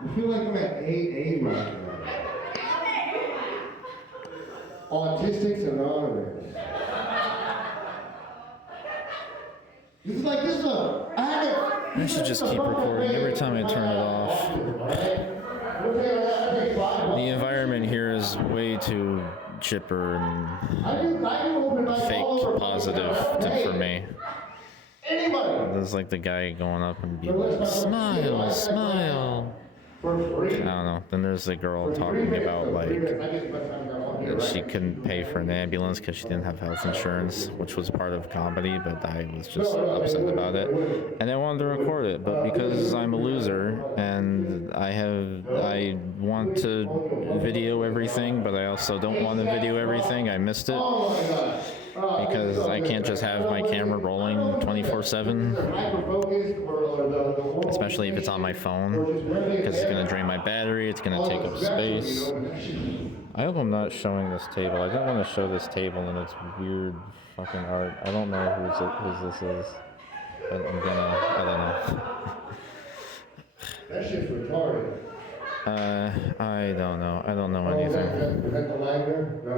I feel like I'm at AA right now. Autistics Anonymous. This is a. I should just keep recording every time I turn it off. The environment here is way too chipper and fake positive for me. There's like the guy going up and being like, smile, smile. I don't know. Then there's the girl talking about like that she couldn't pay for an ambulance because she didn't have health insurance, which was part of comedy, but I was just upset about it. And I wanted to record it, but because I'm a loser and I want to video everything, but I also don't want to video everything, I missed it. Because I can't just have my camera rolling 24/7, especially if it's on my phone, because it's going to drain my battery, it's going to take up space. I hope I'm not showing this table. I don't want to show this table and its weird fucking art. I don't know whose this is, but I don't know. That shit's retarded. I don't know. I don't know anything. Is that the line there? No,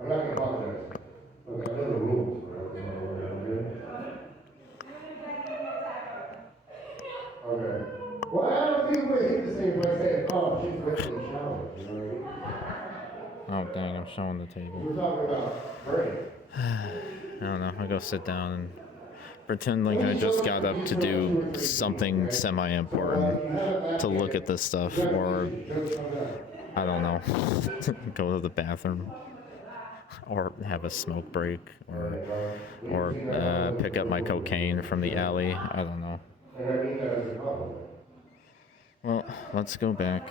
I'm not going to apologize. Okay, I know the rules. Okay. Well, I don't think we're hit the same by saying, oh, she's wet in the shower. You know what I mean? Oh, dang, I'm showing the table. We're talking about break. I don't know. I'll go sit down and pretend like I just got up to do something semi-important, to look at this stuff, or, I don't know, go to the bathroom, or have a smoke break, or pick up my cocaine from the alley. I don't know. Well, let's go back.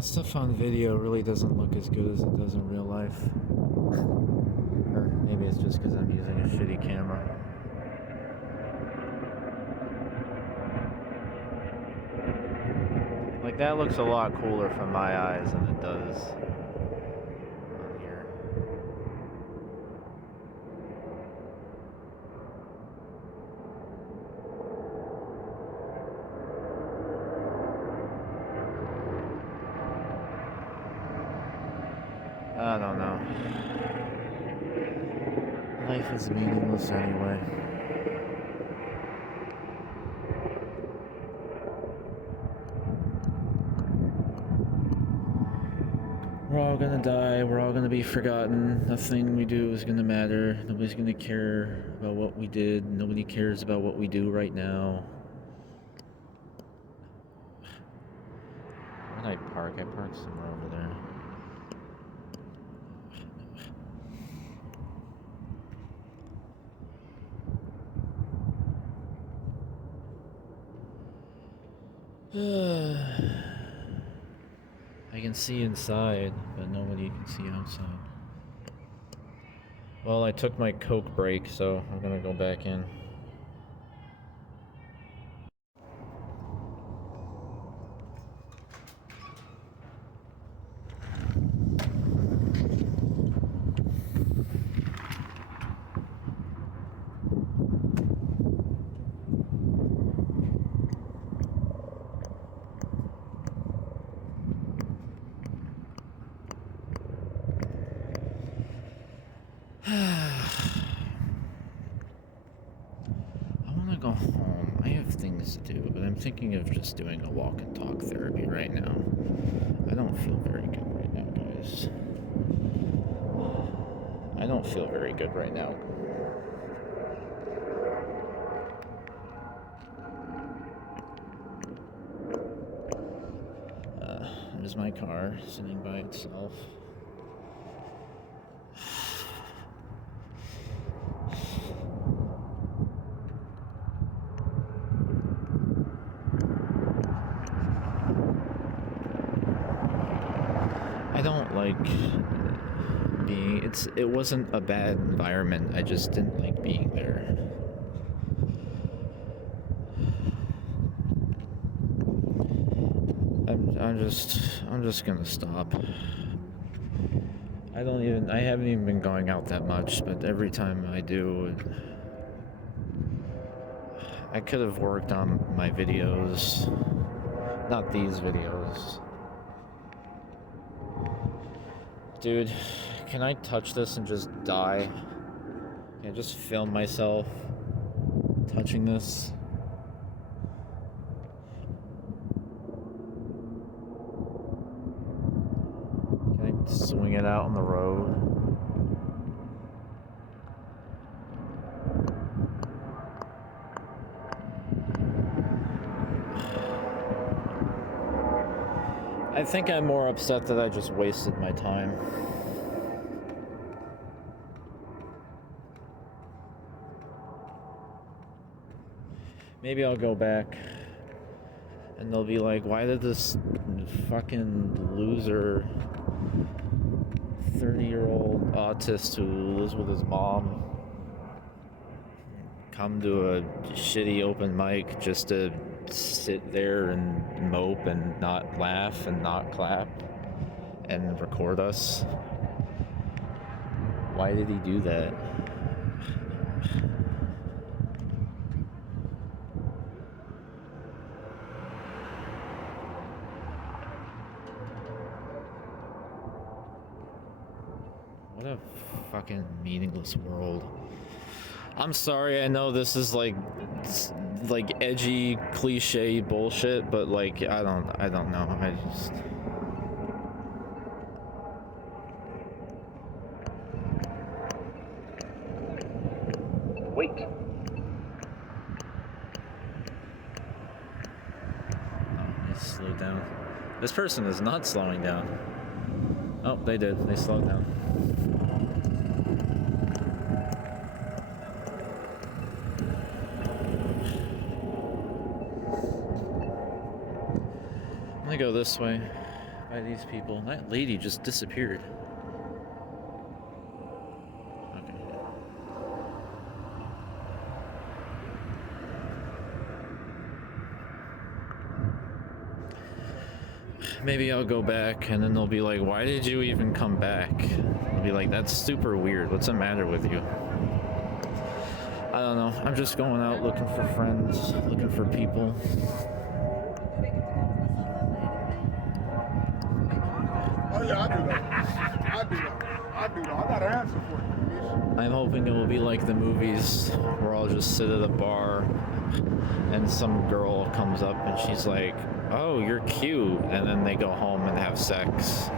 Stuff on video really doesn't look as good as it does in real life. Or maybe it's just because I'm using a shitty camera. Like, that looks a lot cooler from my eyes than it does on here. I don't know. Life is meaningless anyway. We're all gonna die, we're all gonna be forgotten, nothing we do is gonna matter, nobody's gonna care about what we did, nobody cares about what we do right now. Where did I park? I parked somewhere over there. I can see inside, but nobody can see outside. Well, I took my Coke break, so I'm gonna go back in. Go home. I have things to do, but I'm thinking of just doing a walk and talk therapy right now. I don't feel very good right now, guys. I don't feel very good right now. There's my car sitting by itself. I don't like being, it wasn't a bad environment, I just didn't like being there. I'm just gonna stop. I haven't even been going out that much, but every time I do, I could have worked on my videos, not these videos. Dude, can I touch this and just die? Can I just film myself touching this? Can I swing it out on the road? I think I'm more upset that I just wasted my time. Maybe I'll go back and they'll be like, why did this fucking loser 30-year-old autist who lives with his mom come to a shitty open mic just to sit there and mope and not laugh and not clap and record us? Why did he do that? What a fucking meaningless world. I'm sorry, I know this is like edgy cliche bullshit, but like I don't know. I just wait. Oh, they slowed down. This person is not slowing down. Oh, they did. They slowed down. I'm gonna go this way by these people. That lady just disappeared. Okay. Maybe I'll go back and then they'll be like, why did you even come back? I'll be like, that's super weird. What's the matter with you? I don't know. I'm just going out looking for friends, looking for people. Oh yeah, I do that. I got an answer for you. I'm hoping it will be like the movies where I'll just sit at a bar and some girl comes up and she's like, oh, you're cute, and then they go home and have sex.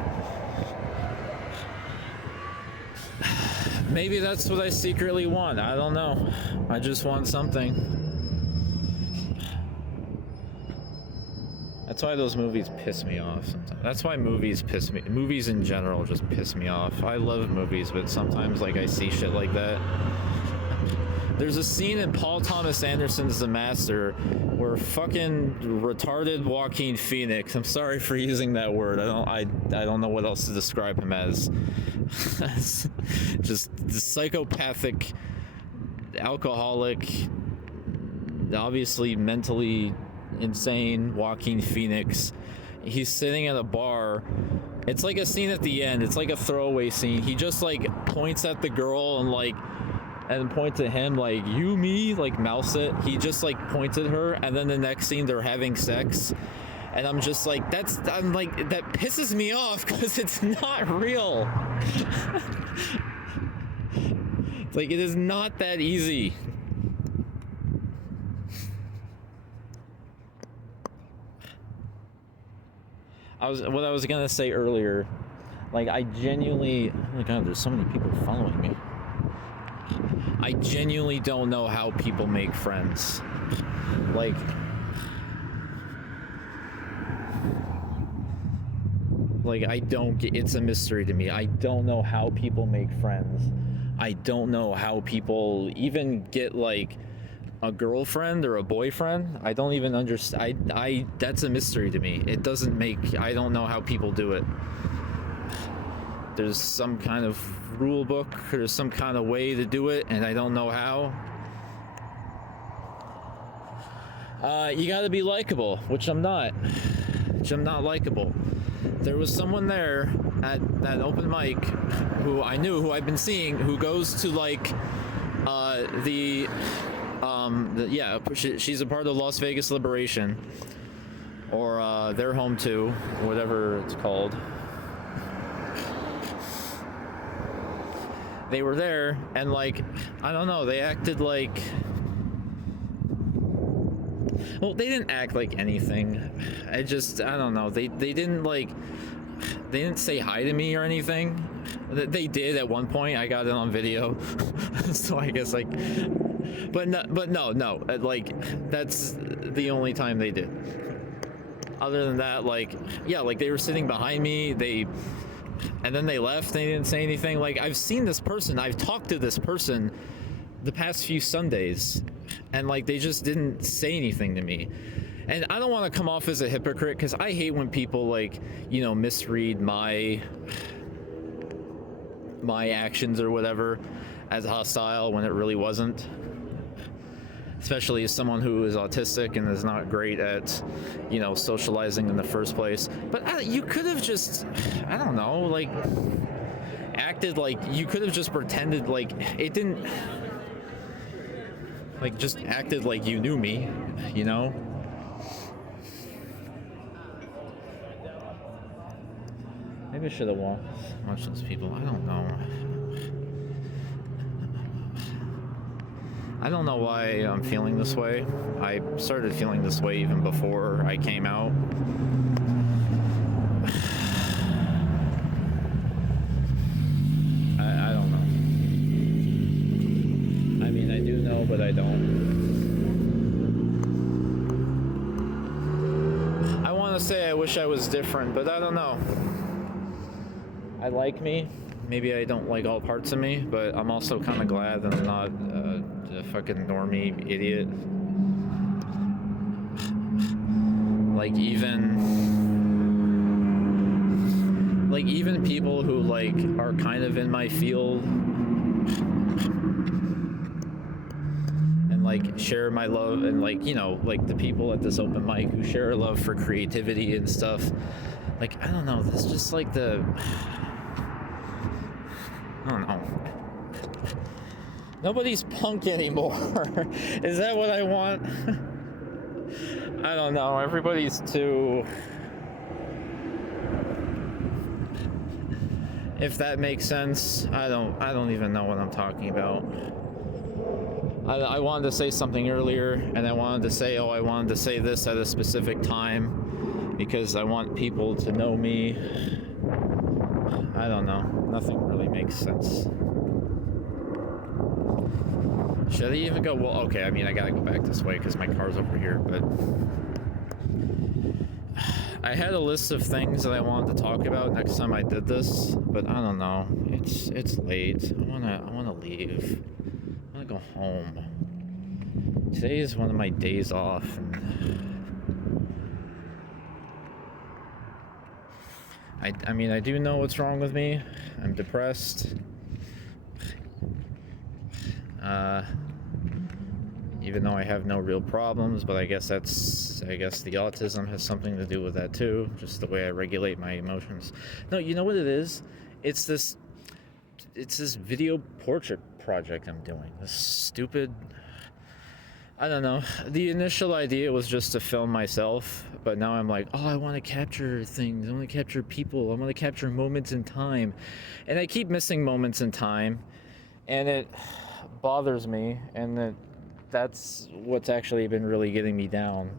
Maybe that's what I secretly want. I don't know. I just want something. That's why those movies piss me off sometimes. That's why movies in general just piss me off. I love movies, but sometimes like I see shit like that There's a scene in Paul Thomas Anderson's The Master where fucking retarded Joaquin Phoenix, I'm sorry for using that word, I don't know what else to describe him as. Just the psychopathic, alcoholic, obviously mentally insane Joaquin Phoenix. He's sitting at a bar. It's like a scene at the end. It's like a throwaway scene. He just like points at the girl and points at him like, you, me, like mouths it. He just like points at her, and then the next scene they're having sex. And I'm just like, that pisses me off because it's not real. Like, it is not that easy. What I was gonna say earlier, like, I genuinely, oh my god, there's so many people following me. I genuinely don't know how people make friends. Like, I don't get, it's a mystery to me. I don't know how people make friends. I don't know how people even get like a girlfriend or a boyfriend. I don't even understand. I that's a mystery to me. It doesn't make, I don't know how people do it. There's some kind of rule book, there's some kind of way to do it, and I don't know how. You gotta be likable, which I'm not. Likable. There was someone there at that open mic who I knew, who I've been seeing, who goes to like she's a part of Las Vegas Liberation, or their home too, whatever it's called. They were there, and like, I don't know, they acted like, well, they didn't act like anything. I don't know, they didn't like, they didn't say hi to me or anything. They did at one point. I got it on video. So I guess like, but no, like, that's the only time they did. Other than that, like, yeah, like they were sitting behind me, and then they left, they didn't say anything. Like, I've seen this person, I've talked to this person the past few Sundays, and like, they just didn't say anything to me. And I don't want to come off as a hypocrite, because I hate when people like, you know, misread my actions or whatever as hostile when it really wasn't. Especially as someone who is autistic and is not great at, you know, socializing in the first place. But you could have just, I don't know, like, acted like, you could have just pretended like it didn't, like, just acted like you knew me, you know? Maybe I should have watched those people. I don't know. I don't know why I'm feeling this way. I started feeling this way even before I came out. I don't know. I mean, I do know, but I don't. I want to say I wish I was different, but I don't know. I like me. Maybe I don't like all parts of me, but I'm also kind of glad that I'm not a fucking normie idiot. Like even people who like are kind of in my field and like share my love, and like, you know, like the people at this open mic who share a love for creativity and stuff. Like, I don't know, this is just like I don't know. Nobody's punk anymore. Is that what I want? I don't know. Everybody's too... If that makes sense, I don't even know what I'm talking about. I wanted to say something earlier, and I wanted to say, I wanted to say this at a specific time because I want people to know me. I don't know. Nothing really makes sense. Should I even go? Well, okay, I mean, I gotta go back this way because my car's over here, but I had a list of things that I wanted to talk about next time I did this, but I don't know. It's late. I wanna leave. I wanna go go home. Today is one of my days off. I mean, I do know what's wrong with me. I'm depressed. Even though I have no real problems, but I guess the autism has something to do with that too. Just the way I regulate my emotions. No, you know what it is? It's this video portrait project I'm doing. This stupid, I don't know. The initial idea was just to film myself, but now I'm like, oh, I want to capture things. I want to capture people. I want to capture moments in time. And I keep missing moments in time, and it bothers me, and that's what's actually been really getting me down.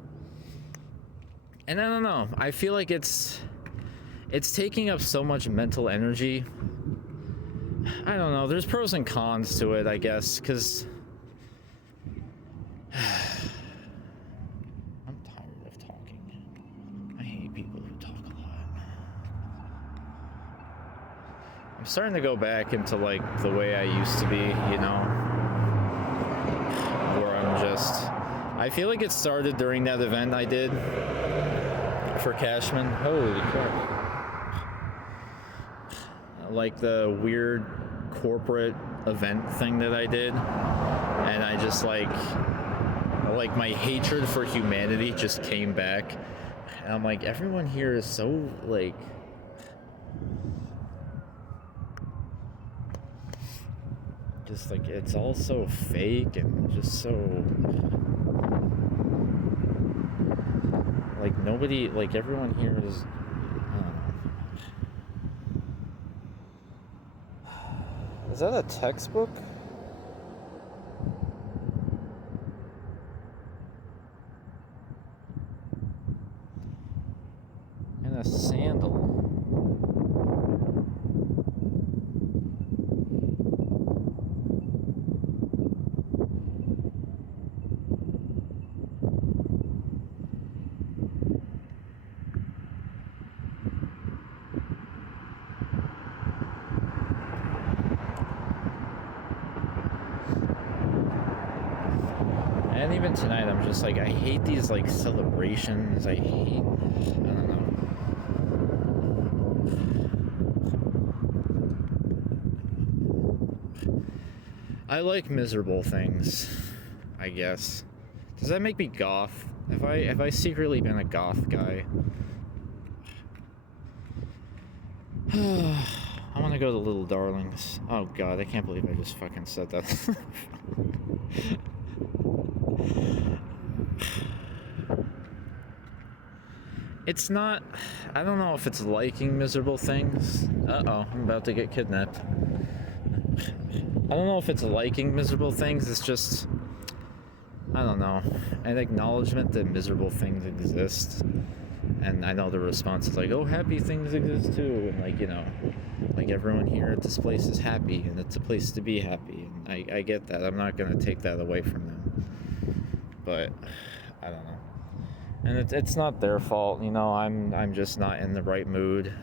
And I don't know. I feel like it's taking up so much mental energy. I don't know. There's pros and cons to it, I guess, because I'm tired of talking. I hate people who talk a lot. I'm starting to go back into like the way I used to be, you know, where I feel like it started during that event I did for Cashman. Holy crap. Like the weird corporate event thing that I did, and I just like my hatred for humanity just came back, and I'm like, everyone here is so like just like, it's all so fake and just so like nobody, like everyone here is, is that a textbook? And a sandal. And even tonight, I'm just like, I hate these like celebrations. I don't know. I like miserable things, I guess. Does that make me goth? Have I secretly been a goth guy? I want to go to Little Darlings. Oh god, I can't believe I just fucking said that. It's not, I don't know if it's liking miserable things. Uh-oh, I'm about to get kidnapped. I don't know if it's liking miserable things, it's just, I don't know, an acknowledgement that miserable things exist. And I know the response is like, oh, happy things exist too. And like, you know, like everyone here at this place is happy and it's a place to be happy. And I get that. I'm not going to take that away from them. But I don't know. And it's not their fault, you know, I'm just not in the right mood.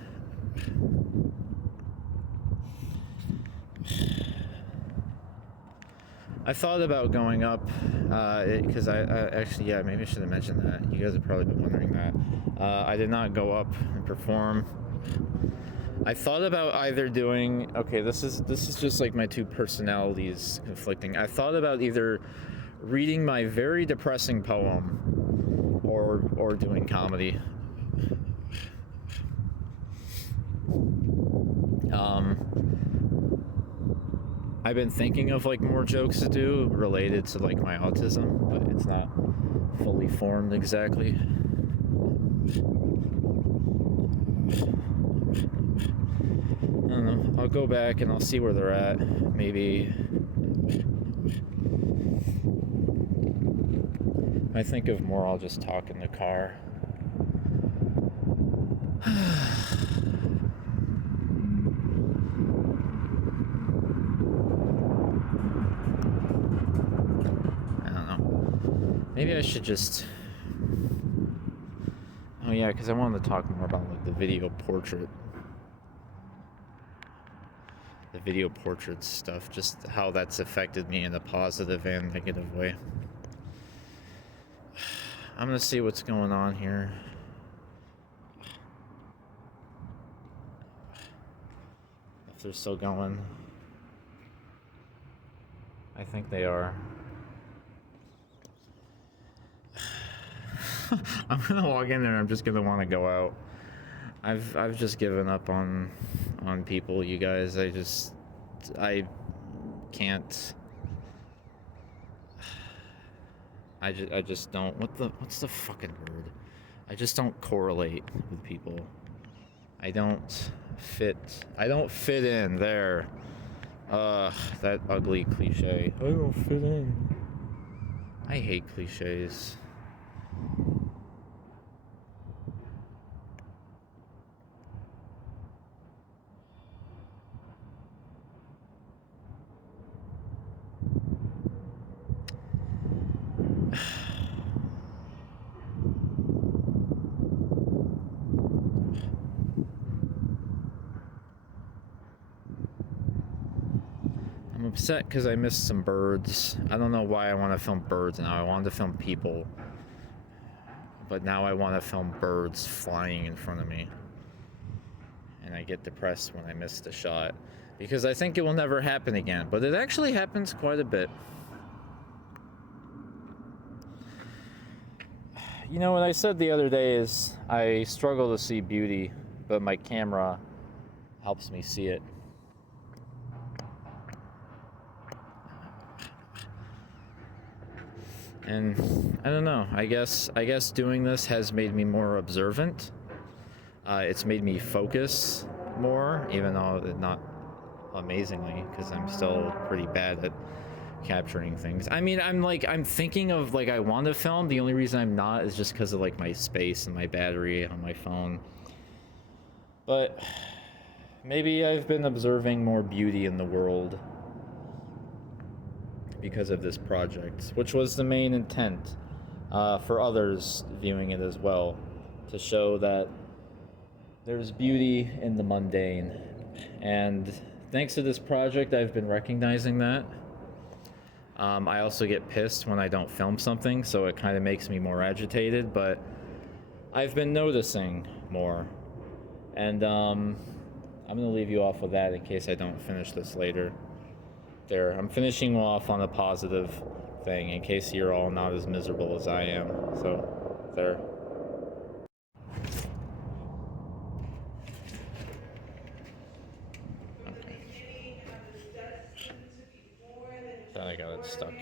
I thought about going up, because I actually, yeah, maybe I should have mentioned that. You guys have probably been wondering that. I did not go up and perform. I thought about either doing, okay, this is just like my two personalities conflicting. I thought about either reading my very depressing poem or doing comedy. I've been thinking of like more jokes to do related to like my autism, but it's not fully formed exactly. I don't know. I'll go back and I'll see where they're at. Maybe if I think of more, I'll just talk in the car. Maybe I should just... Oh yeah, because I wanted to talk more about like the video portrait. the video portrait stuff, just how that's affected me in a positive and negative way. I'm gonna see what's going on here. If they're still going. I think they are. I'm gonna walk in there and I'm just gonna want to go out. I've just given up on people, you guys. I can't. I just don't. What's the fucking word? I just don't correlate with people. I don't fit in there. That ugly cliche. I don't fit in. I hate cliches. I'm upset because I missed some birds. I don't know why I want to film birds now. I wanted to film people. But now I want to film birds flying in front of me. And I get depressed when I miss the shot. Because I think it will never happen again. But it actually happens quite a bit. You know, what I said the other day is I struggle to see beauty, but my camera helps me see it. And I don't know, I guess doing this has made me more observant. It's made me focus more, even though not amazingly, because I'm still pretty bad at capturing things. I mean, I'm thinking of, like, I want to film. The only reason I'm not is just because of, like, my space and my battery on my phone. But maybe I've been observing more beauty in the world because of this project, which was the main intent for others viewing it as well, to show that there's beauty in the mundane. And thanks to this project, I've been recognizing that. I also get pissed when I don't film something, so it kind of makes me more agitated, but I've been noticing more. And I'm gonna leave you off with that in case I don't finish this later. There, I'm finishing off on a positive thing in case you're all not as miserable as I am. So, there. Okay. Thought I got it stuck.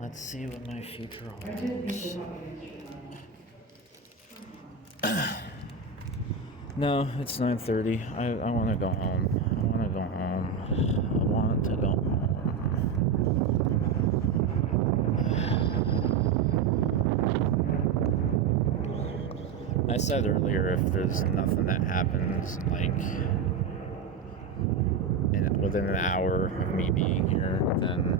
Let's see what my future holds. No, it's 9:30. I want to go home. I want to go home. I want to go home. I said earlier, if there's nothing that happens, like, within an hour of me being here, then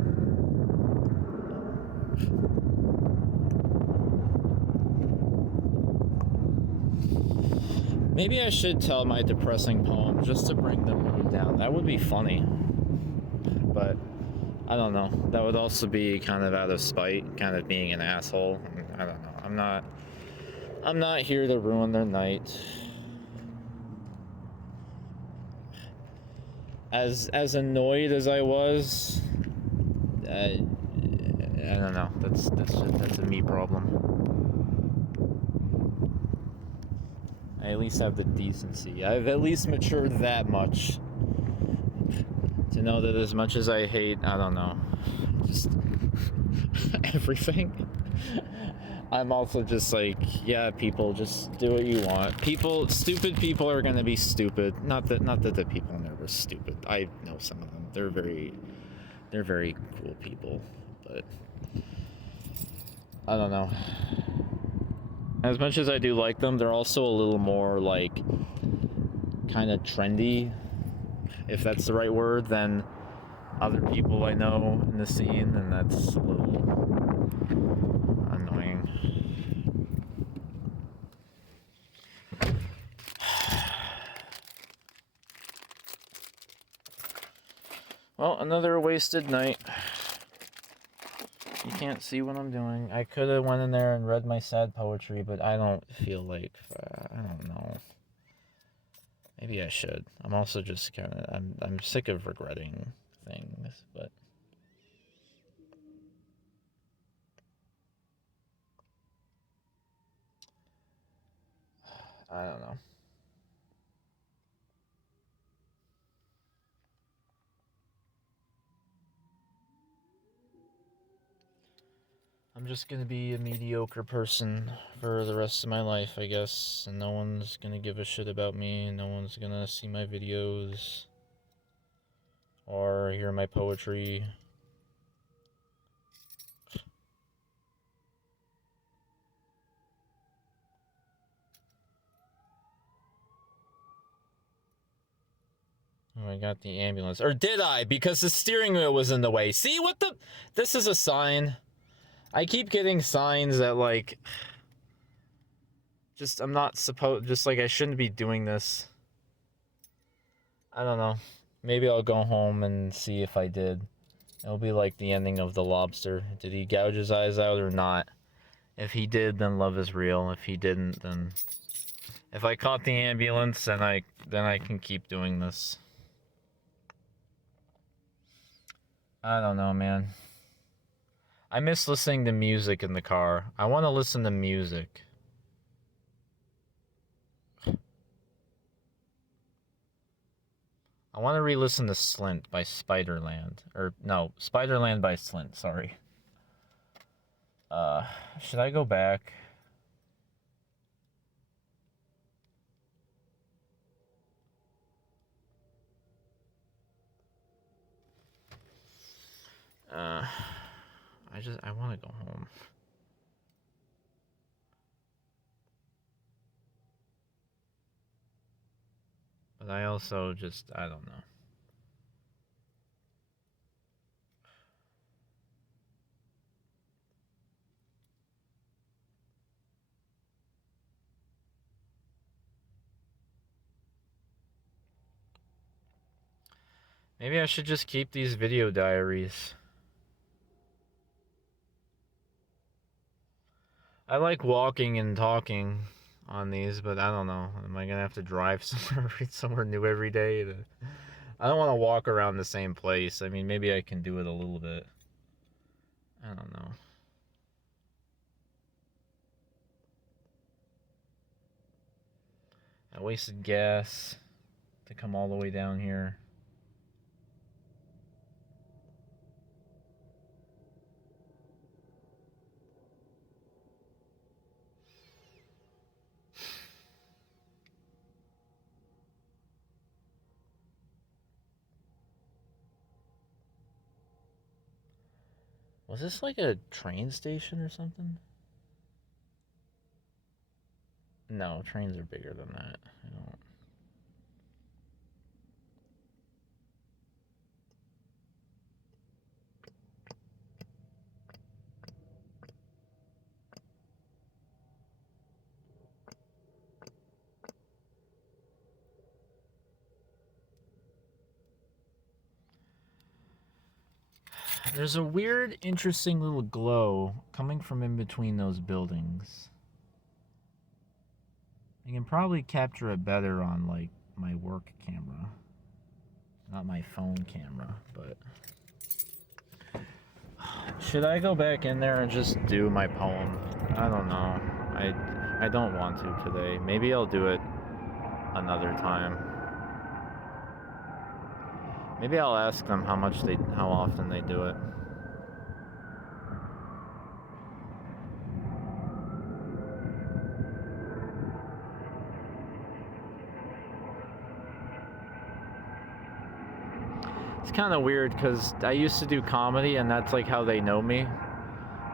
maybe I should tell my depressing poem just to bring the mood down. That would be funny. But I don't know. That would also be kind of out of spite, kind of being an asshole. I don't know. I'm not here to ruin their night. As annoyed as I was, I don't know. That's a me problem. I at least have the decency. I've at least matured that much to know that as much as I hate, I don't know, just everything, I'm also just like, yeah, people, just do what you want. Stupid people are gonna be stupid. Not that the people in there were stupid. I know some of them. They're very cool people, but I don't know. As much as I do like them, they're also a little more, like, kind of trendy if that's the right word, than other people I know in the scene, and that's a little annoying. Well, another wasted night. You can't see what I'm doing. I could have went in there and read my sad poetry, but I don't feel like, I don't know. Maybe I should. I'm also just kind of, I'm sick of regretting things, but I don't know. I'm just gonna be a mediocre person for the rest of my life, I guess, and no one's gonna give a shit about me, no one's gonna see my videos or hear my poetry. Oh, I got the ambulance. Or did I? Because the steering wheel was in the way. See what the... This is a sign. I keep getting signs that, like... Just, I'm not supposed... Just, like, I shouldn't be doing this. I don't know. Maybe I'll go home and see if I did. It'll be like the ending of The Lobster. Did he gouge his eyes out or not? If he did, then love is real. If he didn't, then... If I caught the ambulance, then I can keep doing this. I don't know, man. I miss listening to music in the car. I want to listen to music. I want to re-listen to Slint by Spiderland. Or, no, Spiderland by Slint, sorry. Should I go back? I want to go home. But I also just, I don't know. Maybe I should just keep these video diaries. I like walking and talking on these, but I don't know. Am I gonna have to drive somewhere new every day? I don't want to walk around the same place. I mean, maybe I can do it a little bit. I don't know. I wasted gas to come all the way down here. Was this like a train station or something? No, trains are bigger than that. I don't... There's a weird, interesting little glow coming from in between those buildings. I can probably capture it better on, like, my work camera. Not my phone camera, but... Should I go back in there and just do my poem? I don't know. I don't want to today. Maybe I'll do it another time. Maybe I'll ask them how often they do it. It's kind of weird because I used to do comedy and that's like how they know me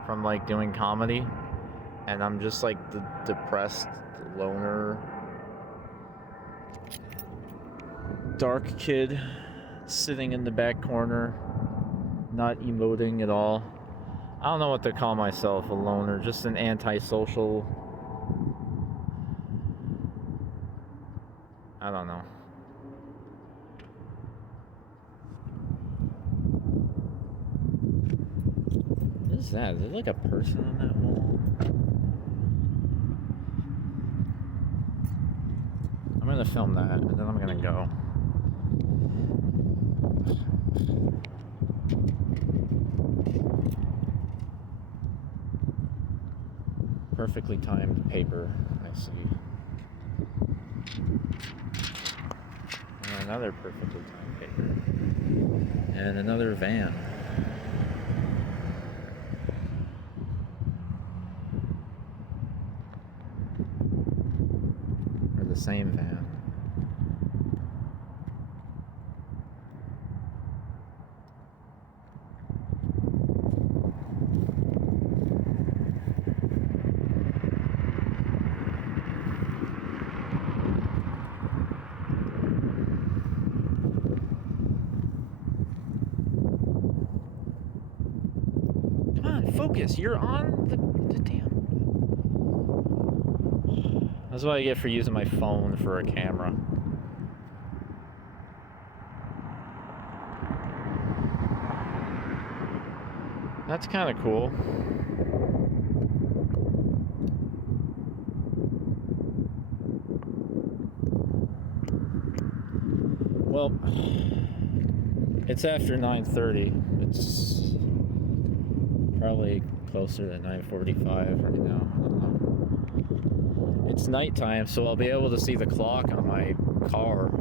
from like doing comedy, and I'm just like the depressed loner dark kid sitting in the back corner, not emoting at all. I don't know what to call myself, a loner, just an antisocial. I don't know. What is that? Is it like a person on that wall? I'm gonna film that and then I'm gonna go. Perfectly timed paper, I see. And another perfectly timed paper. And another van. Or the same van. Come on, focus. You're on the damn. That's what I get for using my phone for a camera. That's kind of cool. Well, it's after 9:30. It's probably closer to 9:45 right now. I don't know. It's nighttime, so I'll be able to see the clock on my car.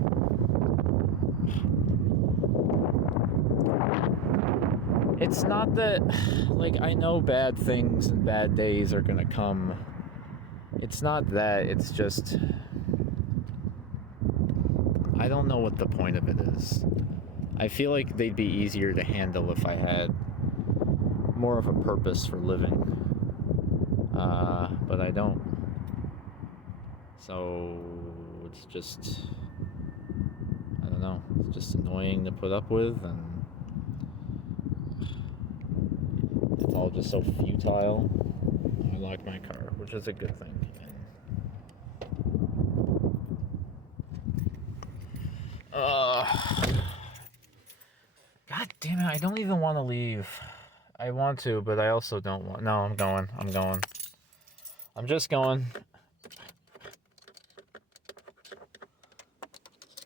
It's not that, like, I know bad things and bad days are gonna come. It's not that, it's just, I don't know what the point of it is. I feel like they'd be easier to handle if I had more of a purpose for living. But I don't. So it's just, I don't know, it's just annoying to put up with, and it's all just so futile. I like my car, which is a good thing. God damn it, I don't even want to leave. I want to, but I also don't want. No, I'm going. I'm just going.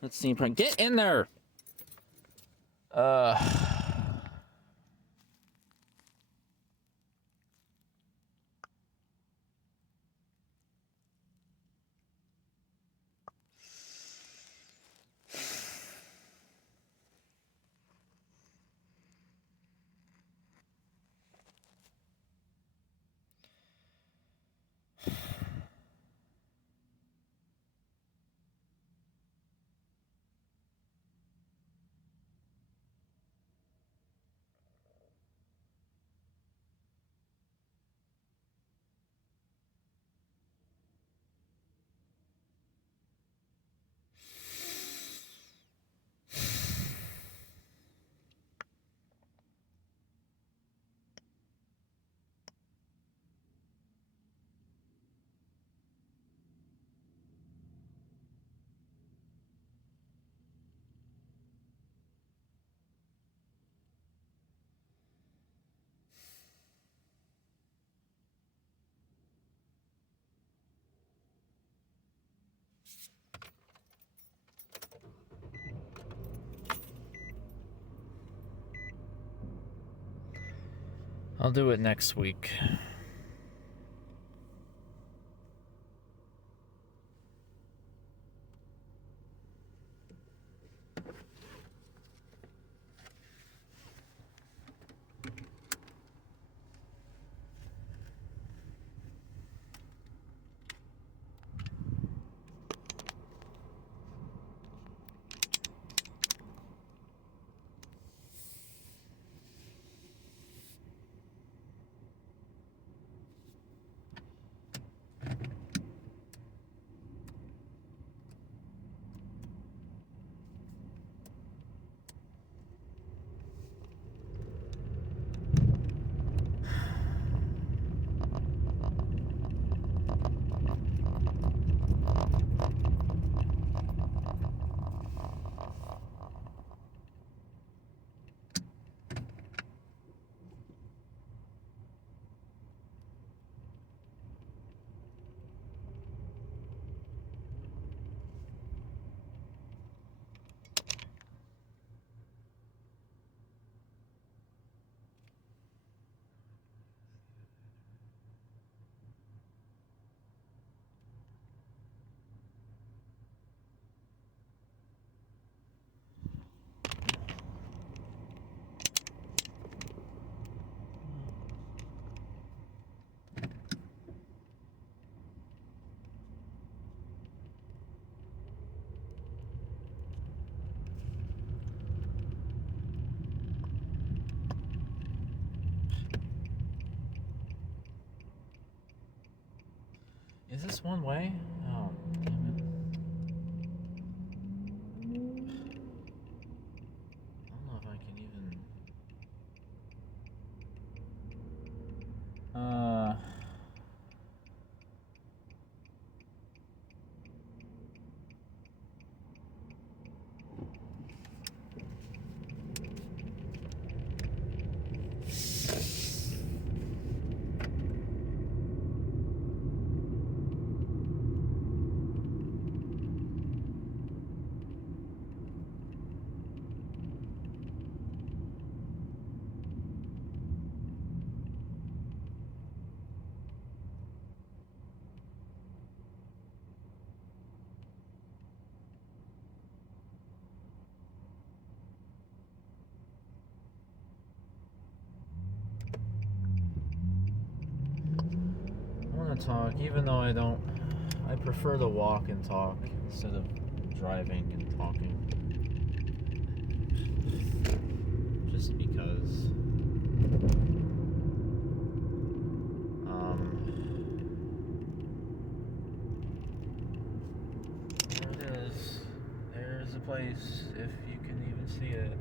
Let's see. Get in there! I'll do it next week. Is this one way? Oh, damn it. I don't know if I can even... I want to talk, even though I don't... I prefer to walk and talk instead of driving and talking. Just because... there it is. There's a place, if you can even see it.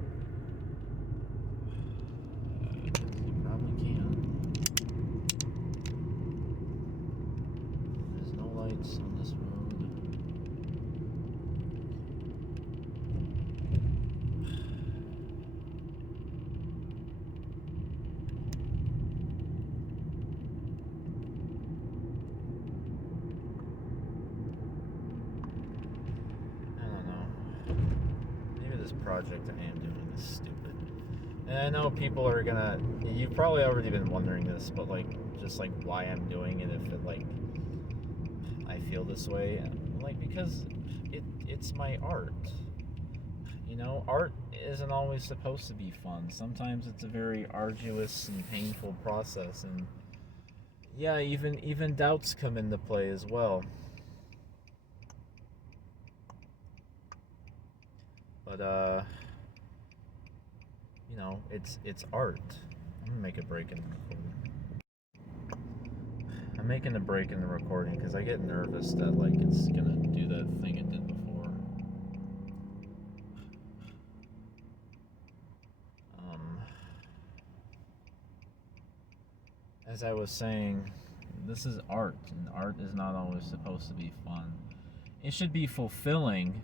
You probably can. There's no lights on this road. Project I am doing is stupid. And I know people are gonna... You've probably already been wondering this, but like, just like why I'm doing it, if it like... I feel this way. Like, because it's my art. You know, art isn't always supposed to be fun. Sometimes it's a very arduous and painful process, and yeah, even doubts come into play as well. But, you know, it's art. I'm gonna make a break in the recording. I'm making a break in the recording because I get nervous that, like, it's gonna do that thing it did before. As I was saying, this is art, and art is not always supposed to be fun. It should be fulfilling,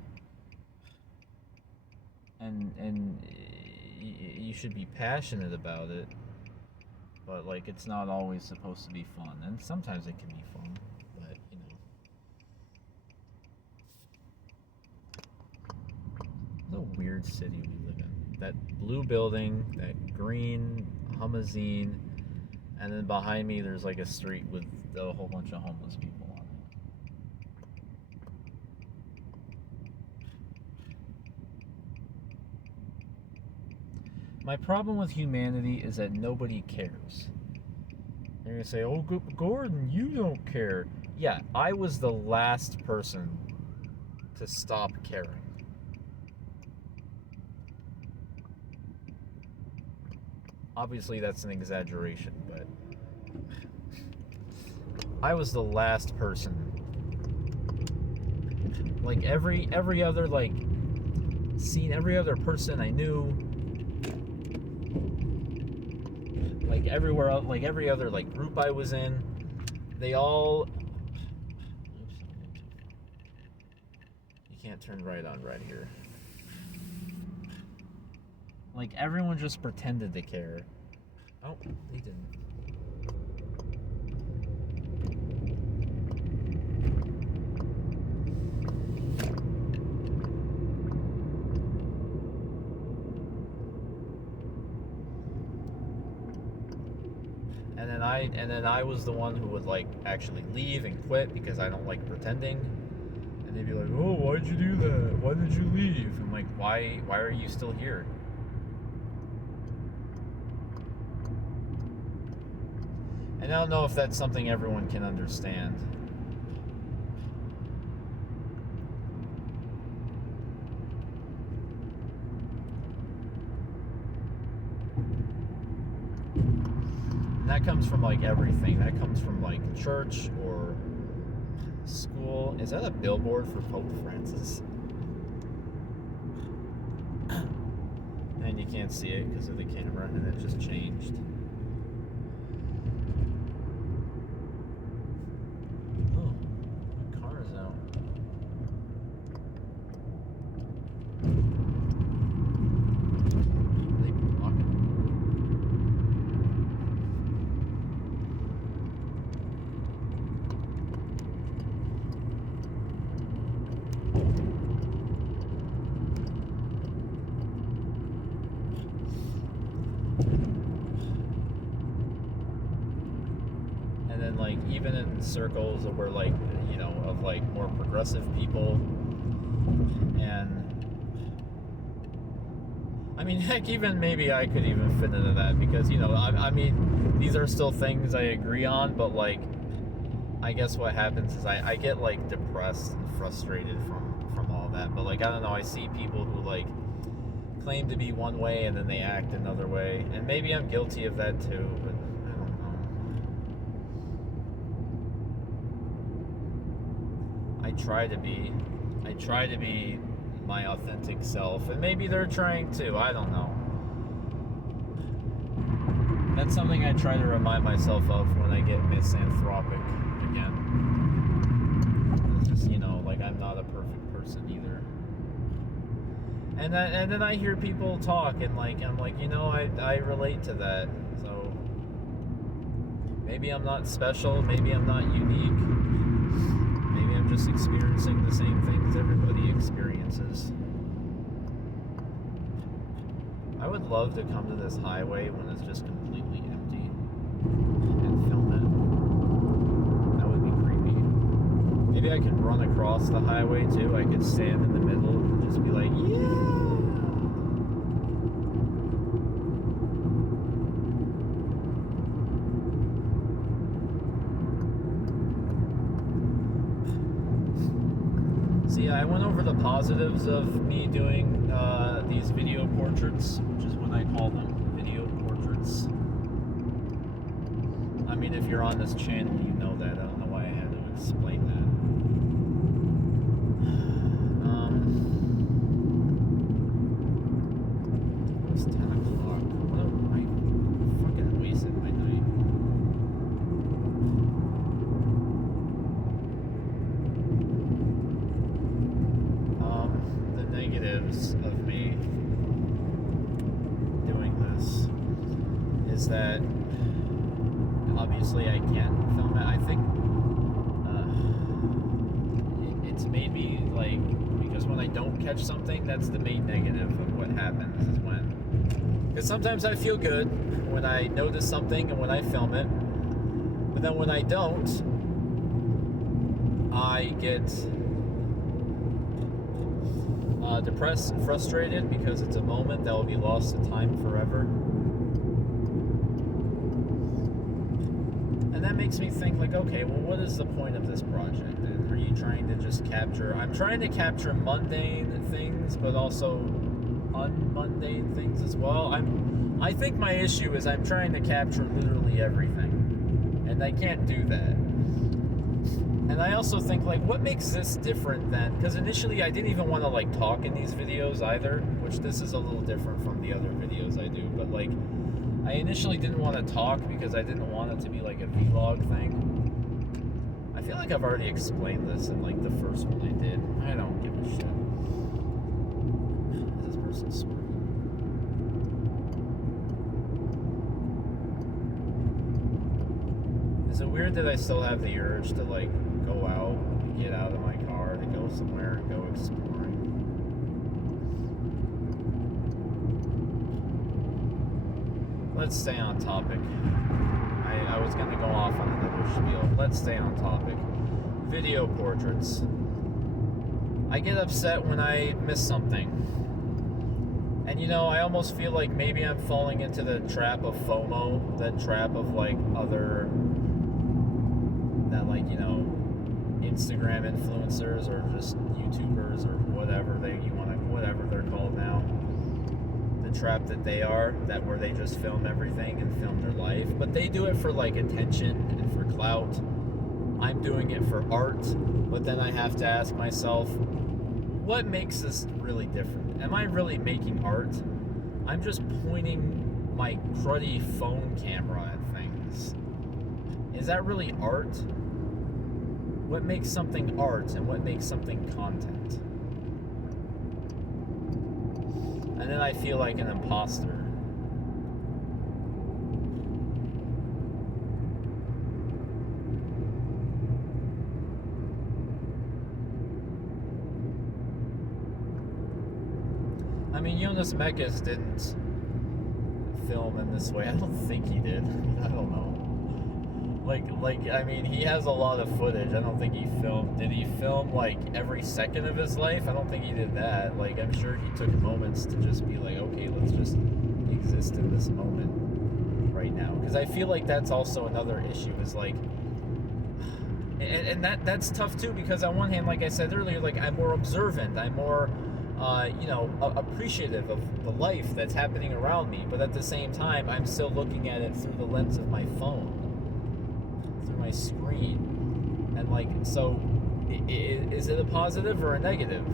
and you should be passionate about it, but like, it's not always supposed to be fun, and sometimes it can be fun, but you know. What a weird city we live in. That blue building, that green Humazine, and then behind me there's like a street with a whole bunch of homeless people on it. My problem with humanity is that nobody cares. They're gonna say, oh, Gordon, you don't care. Yeah, I was the last person to stop caring. Obviously, that's an exaggeration, but I was the last person. Like, every other, like, scene, every other person I knew, like, everywhere else, like, every other, like, group I was in, they all... Oops, you can't turn right on right here. Like, everyone just pretended to care. Oh, they didn't. And then I was the one who would, like, actually leave and quit because I don't like pretending. And they'd be like, oh, why'd you do that? Why did you leave? I'm like, why are you still here? And I don't know if that's something everyone can understand. And that comes from, like, everything. That comes from, like, church or Is that a billboard for Pope Francis? And you can't see it because of the camera, and it just changed. Oh, my car is out. Are they blocking? And then, like, even in circles where, like, you know, of like more progressive people, and I mean, heck, even maybe I could even fit into that because, you know, I mean, these are still things I agree on, but like, I guess what happens is I get like depressed and frustrated from all that. But like, I don't know, I see people who like claim to be one way and then they act another way, and maybe I'm guilty of that too, but I don't know. I try to be my authentic self, and maybe they're trying to, I don't know. That's something I try to remind myself of when I get misanthropic again. It's just, you know, like, I'm not a perfect person either. And then I hear people talk, and like, I'm like, you know, I relate to that. So maybe I'm not special, maybe I'm not unique. Maybe I'm just experiencing the same things everybody experiences. I would love to come to this highway when it's just completely empty and film it. That would be creepy. Maybe I could run across the highway too. I could stand in the middle and just be like, yeah! See, I went over the positives of me doing these video portraits, which is what I call them, video portraits. I mean, if you're on this channel, you know that. I don't know why I had to explain that. It's 10 o'clock. What am I fucking wasted my night? The negatives of me doing this is that obviously I can't film it. I think it's made me like, because when I don't catch something, that's the main negative of what happens is when, because sometimes I feel good when I notice something and when I film it, but then when I don't, I get depressed and frustrated because it's a moment that will be lost to time forever. And that makes me think like, okay, well, what is the point of this project then? Are you trying to just capture, I'm trying to capture mundane things, but also unmundane things as well. I think my issue is I'm trying to capture literally everything, and I can't do that. And I also think, like, what makes this different than, because initially I didn't even want to like talk in these videos either, which this is a little different from the other videos I do, but like, I initially didn't want to talk because I didn't want it to be like a vlog thing. I feel like I've already explained this in like the first one I did. I don't give a shit. Is this person swerving? Is it weird that I still have the urge to like go out, get out of my car, to go somewhere, and go exploring? Let's stay on topic. I was going to go off on another spiel. Let's stay on topic. Video portraits. I get upset when I miss something. And you know, I almost feel like maybe I'm falling into the trap of FOMO, that trap of like other, that like, you know, Instagram influencers or just YouTubers or whatever whatever they're called now. Trap that they are, that where they just film everything and film their life, but they do it for like attention and for clout, I'm doing it for art, but then I have to ask myself, what makes this really different? Am I really making art? I'm just pointing my cruddy phone camera at things. Is that really art? What makes something art and what makes something content? And then I feel like an imposter. I mean, Jonas Mekas didn't film in this way. I don't think he did. I don't know. I mean, he has a lot of footage. I don't think he filmed. Did he film like every second of his life? I don't think he did that. Like, I'm sure he took moments to just be like, okay, let's just exist in this moment right now. Because I feel like that's also another issue. Is like, and that's tough too. Because on one hand, like I said earlier, like I'm more observant. I'm more appreciative of the life that's happening around me, but at the same time, I'm still looking at it through the lens of my phone, through my screen, and like, so, is it a positive or a negative?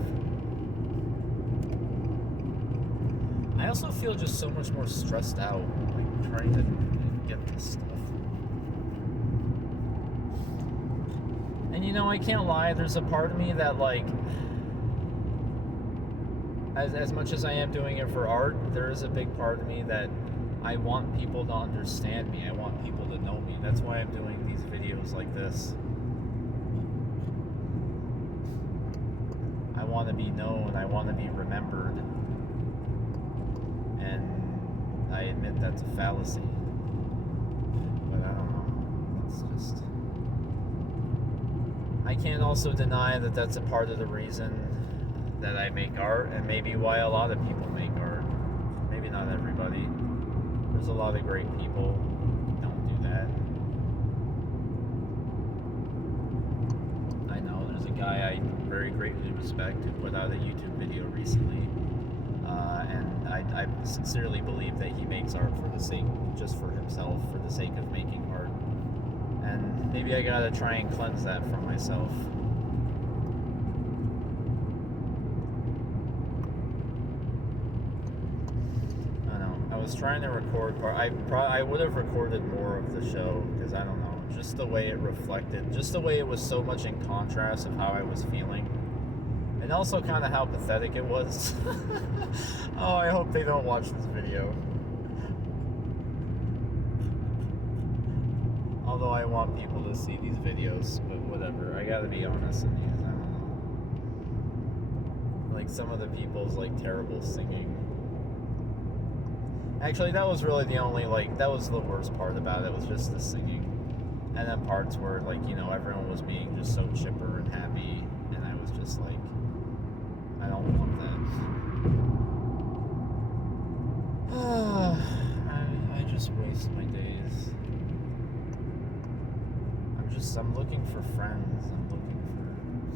I also feel just so much more stressed out, like trying to get this stuff. And I can't lie, there's a part of me that like, as much as I am doing it for art, there is a big part of me that I want people to understand me. I want people to know me. That's why I'm doing these videos like this. I want to be known. I want to be remembered. And I admit that's a fallacy. But I don't know. It's just... I can't also deny that that's a part of the reason that I make art, and maybe why a lot of people make art. Maybe not everybody. There's a lot of great people who don't do that. I know there's a guy I very greatly respect who put out a YouTube video recently, and I sincerely believe that he makes art for the sake, just for himself, for the sake of making art. And maybe I gotta try and cleanse that from myself. I was trying to record I would have recorded more of the show, because I don't know, just the way it reflected, just the way it was so much in contrast of how I was feeling, and also kind of how pathetic it was. Oh, I hope they don't watch this video. Although I want people to see these videos, but whatever, I gotta be honest in these, I don't know. Like some of the people's like terrible singing. Actually, that was really the only, like, that was the worst part about it, was just the singing. And then parts where, like, everyone was being just so chipper and happy, and I was just like, I don't want that. I just waste my days. I'm looking for friends, I'm looking for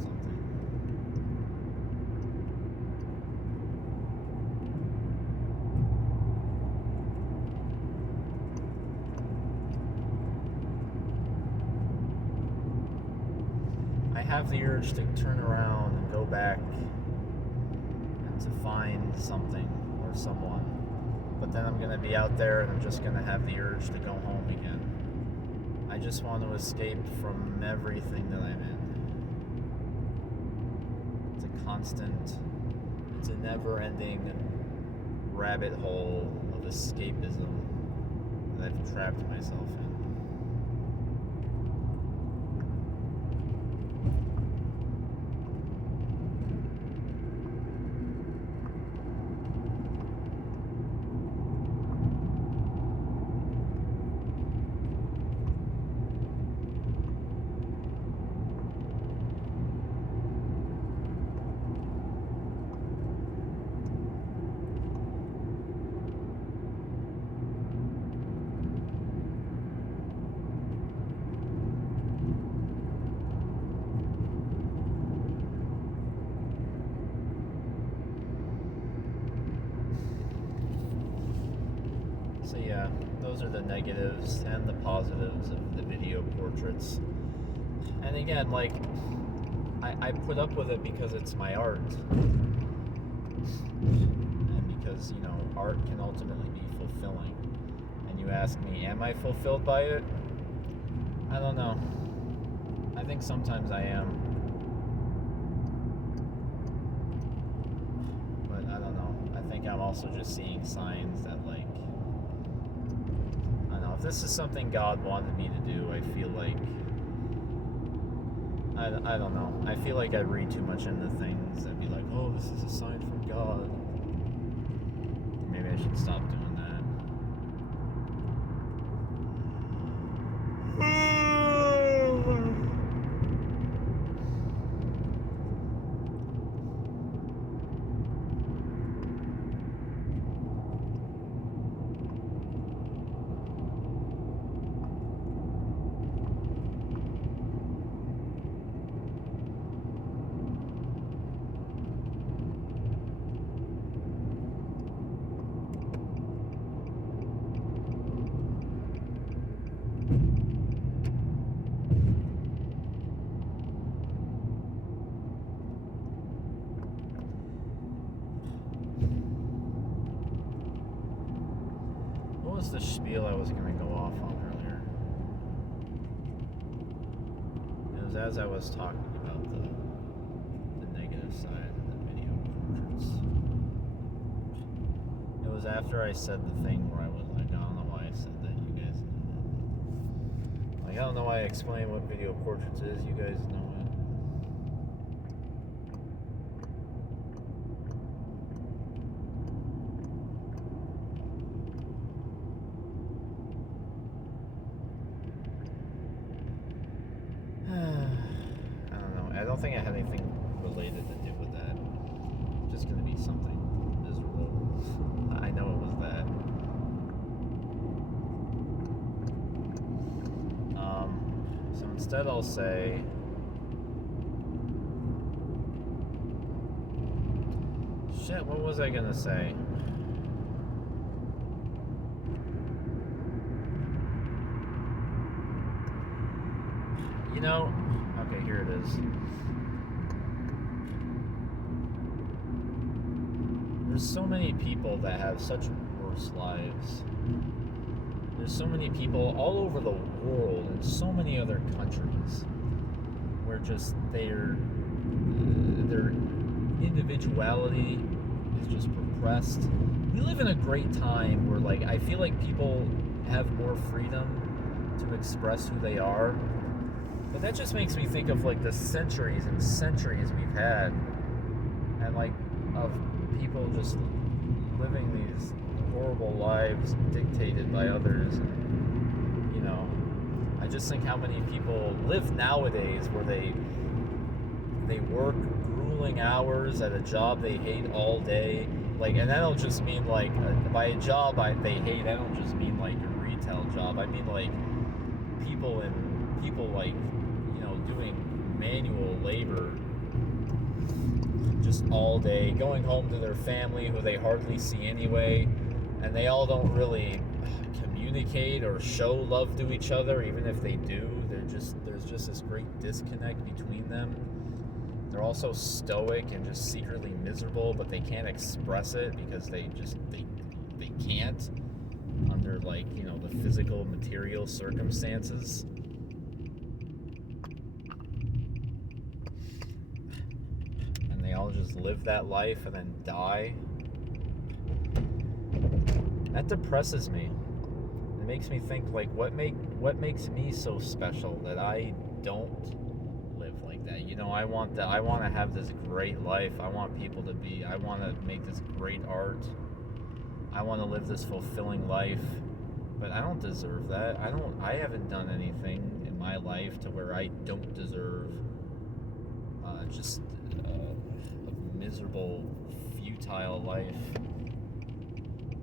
something. I have the urge to turn around and go back and to find something or someone, but then I'm going to be out there and I'm just going to have the urge to go home again. I just want to escape from everything that I'm in. It's a constant, it's a never-ending rabbit hole of escapism that I've trapped myself in. So yeah, those are the negatives and the positives of the video portraits. And again, like, I put up with it because it's my art. And because, you know, art can ultimately be fulfilling. And you ask me, am I fulfilled by it? I don't know. I think sometimes I am. But I don't know. I think I'm also just seeing signs that, like, I don't know, if this is something God wanted me to do, I feel like, I don't know. I feel like I read too much into things. I'd be like, oh, this is a sign from God. Maybe I should stop doing that. What was the spiel I was going to go off on earlier? It was as I was talking about the negative side of the video portraits. It was after I said the thing where I was like, I don't know why I said that, you guys know it. Like, I don't know why I explained what video portraits is, you guys know it. I don't know. I don't think I had anything related to do with that. It's just gonna be something miserable. I know it was that. So instead I'll say, shit, what was I gonna say? You know, okay, here it is. There's so many people that have such worse lives. There's so many people all over the world in so many other countries where just their individuality is just repressed. We live in a great time where, like, I feel like people have more freedom to express who they are. But that just makes me think of, like, the centuries and centuries we've had, and, like, of people just living these horrible lives dictated by others. And, you know, I just think how many people live nowadays where they work grueling hours at a job they hate all day. Like, and I don't just mean, like, by a job they hate, I don't just mean, like, a retail job. I mean, like, people like, you know, doing manual labor just all day, going home to their family who they hardly see anyway, and they all don't really communicate or show love to each other. Even if they do, there's just this great disconnect between them. They're also stoic and just secretly miserable, but they can't express it because they can't under, like, you know, the physical material circumstances. And they all just live that life and then die. That depresses me. It makes me think, like, what makes me so special that I don't live like that? You know, I want to have this great life. I want to make this great art. I want to live this fulfilling life, but I don't deserve that. I haven't done anything in my life to where I don't deserve just a miserable, futile life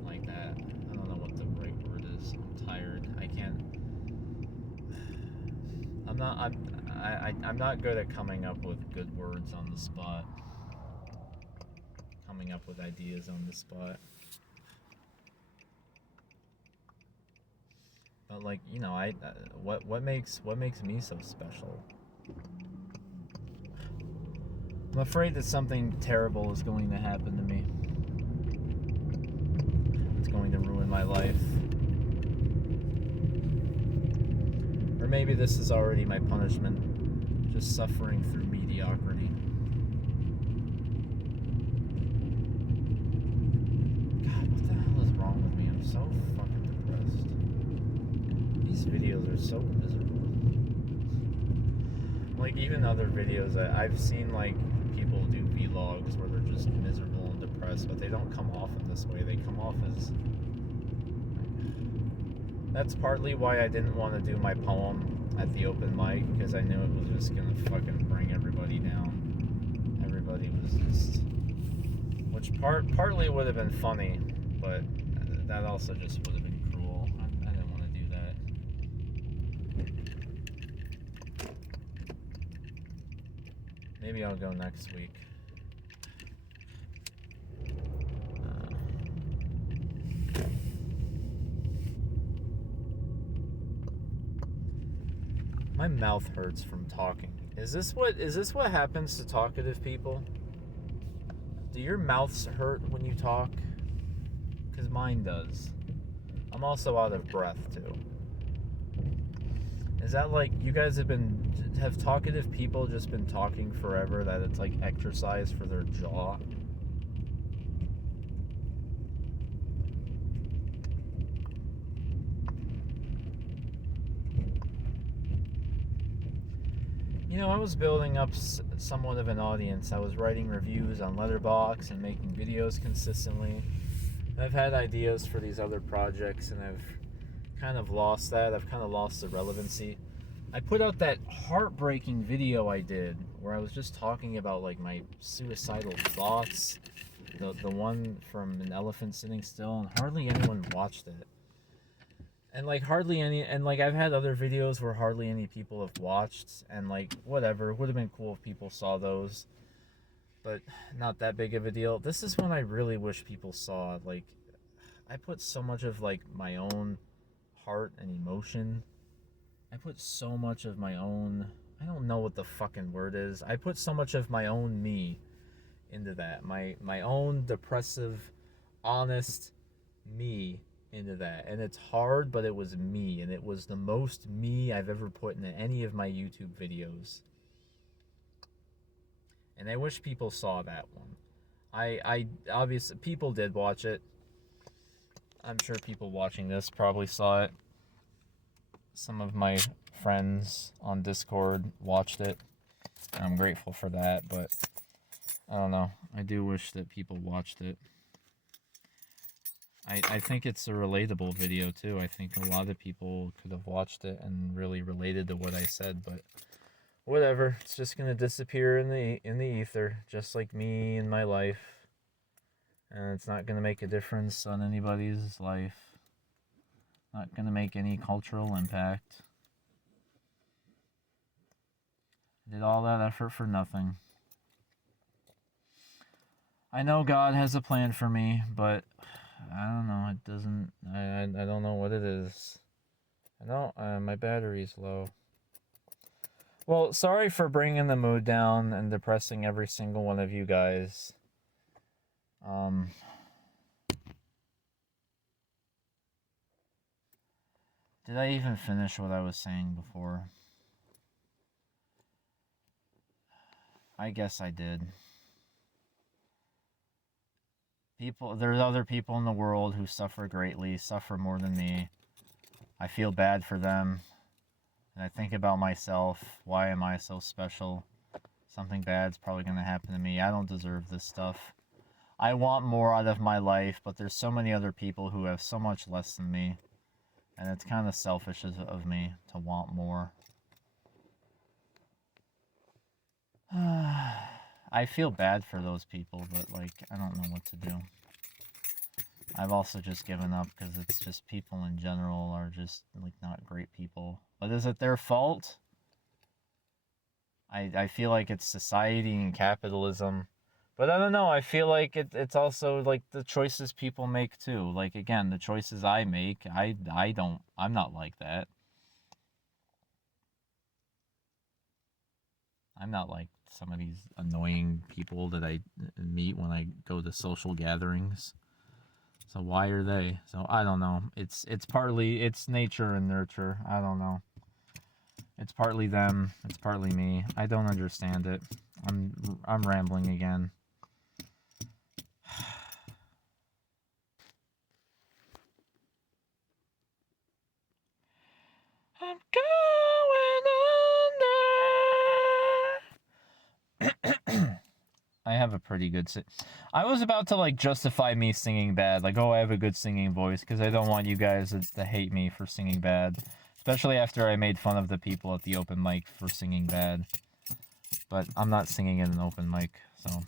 like that. I don't know what the right word is. I'm tired. I can't. I'm not good at coming up with good words on the spot. Coming up with ideas on the spot. But, like, you know, what makes me so special? I'm afraid that something terrible is going to happen to me. It's going to ruin my life. Or maybe this is already my punishment. Just suffering through mediocrity. God, what the hell is wrong with me? I'm so fucking depressed. These videos are so miserable. Like, even other videos, I've seen, like, people do vlogs where they're just miserable and depressed, but they don't come off in this way. They come off as... That's partly why I didn't want to do my poem at the open mic, because I knew it was just gonna fucking bring everybody down. Everybody was just... Which partly would have been funny, but that also just would have been cruel. I didn't want to do that. Maybe I'll go next week. My mouth hurts from talking. Is this what happens to talkative people? Do your mouths hurt when you talk? Because mine does. I'm also out of breath too. Is that like, you guys have talkative people just been talking forever, that it's like exercise for their jaw? You know, I was building up somewhat of an audience. I was writing reviews on Letterboxd and making videos consistently. I've had ideas for these other projects, and I've kind of lost that. I've kind of lost the relevancy. I put out that heartbreaking video I did where I was just talking about, like, my suicidal thoughts. The one from an elephant sitting still, and hardly anyone watched it. And, like, I've had other videos where hardly any people have watched, and, like, whatever. It would have been cool if people saw those, but not that big of a deal. This is one I really wish people saw. Like, I put so much of, like, my own heart and emotion. I put so much of my own... I don't know what the fucking word is. I put so much of my own me into that. My own depressive, honest me into that, and it's hard, but it was me, and it was the most me I've ever put into any of my YouTube videos, and I wish people saw that one. I obviously, people did watch it. I'm sure people watching this probably saw it. Some of my friends on Discord watched it, and I'm grateful for that, but I don't know, I do wish that people watched it. I think it's a relatable video too. I think a lot of people could have watched it and really related to what I said, but whatever. It's just gonna disappear in the ether, just like me and my life. And it's not gonna make a difference on anybody's life. Not gonna make any cultural impact. Did all that effort for nothing. I know God has a plan for me, but I don't know, it doesn't, I don't know what it is. I don't, my battery's low. Well, sorry for bringing the mood down and depressing every single one of you guys. Did I even finish what I was saying before? I guess I did. There's other people in the world who suffer greatly, suffer more than me. I feel bad for them. And I think about myself. Why am I so special? Something bad's probably going to happen to me. I don't deserve this stuff. I want more out of my life, but there's so many other people who have so much less than me. And it's kind of selfish of me to want more. I feel bad for those people, but, like, I don't know what to do. I've also just given up because it's just people in general are just, like, not great people. But is it their fault? I feel like it's society and capitalism. But I don't know, I feel like it's also, like, the choices people make too. Like, again, the choices I make, I'm not like that. I'm not like some of these annoying people that I meet when I go to social gatherings. So why are they? So I don't know. It's partly it's nature and nurture. I don't know. It's partly them. It's partly me. I don't understand it. I'm rambling again. I'm going under. I have a pretty good I was about to like justify me singing bad, like, oh, I have a good singing voice, because I don't want you guys to hate me for singing bad, especially after I made fun of the people at the open mic for singing bad. But I'm not singing in an open mic, so.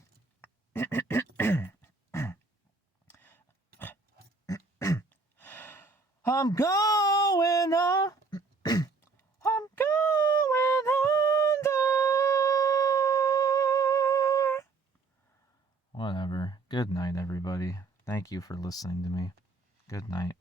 I'm going up. I'm going under. Whatever. Good night, everybody. Thank you for listening to me. Good night.